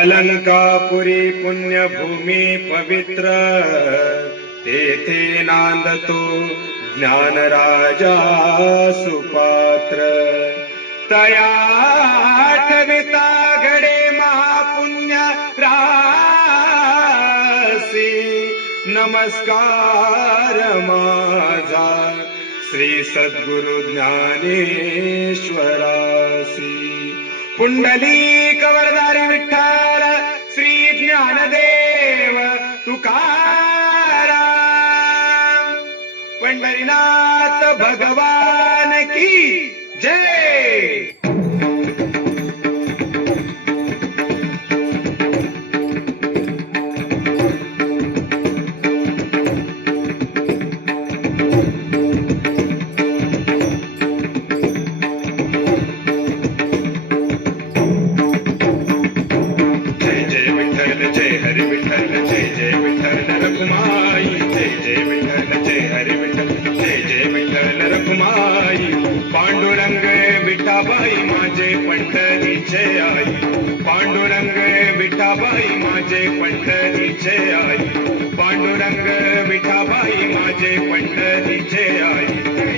अलंकापुरी पुण्यभूमी पवित्र, तेथे नांदतो ज्ञानराजा सुपात्र. तया आठविता घडे महापुण्य रासी, नमस्कार माझा श्री सद्गुरु ज्ञानेश्वरासी. पुंडलिक वरदारी विठ्ठल श्री ज्ञानदेव तुकाराम. पंढरीनाथ भगवान की जय. पांडुरंग विठाबाई माझे पंढरीचे आई. पांडुरंग विठाबाई माझे पंढरीचे आई. पांडुरंग विठाबाई माझे पंढरीचे आई.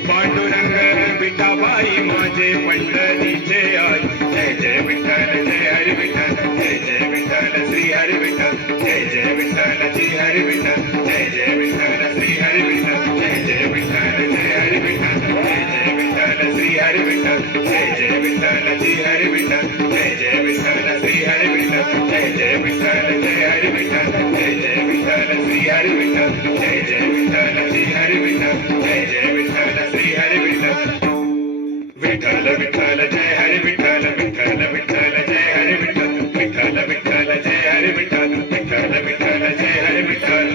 पांडुरंग विठाबाई माझे पंढरीचे आई. जय जय विठ्ठल जय हरी विठ्ठल, जय जय विठ्ठल श्री हरी विठ्ठल, जय जय विठ्ठल श्री हरी विठ्ठल, जय जय विठ्ठल श्री हरी विठ्ठल, जय जय विठ्ठल जय हरी विठ्ठल, जय जय विठ्ठल श्री हरी विठ्ठल, जय जय विठ्ठल श्री हरी विठ्ठल, जय जय विठ्ठल श्री हरी विठ्ठल, जय जय विठ्ठल जय हरी विठ्ठल, जय जय विठ्ठल श्री हरी विठ्ठल, जय जय विठ्ठल श्री हरी विठ्ठल, जय जय विठ्ठल श्री हरी विठ्ठल. विठ्ठल विठ्ठल जय हरी विठ्ठल, विठ्ठल विठ्ठल जय हरी विठ्ठल, विठ्ठल विठ्ठल जय हरी विठ्ठल, विठ्ठल विठ्ठल जय हरी विठ्ठल.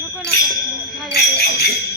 नको नको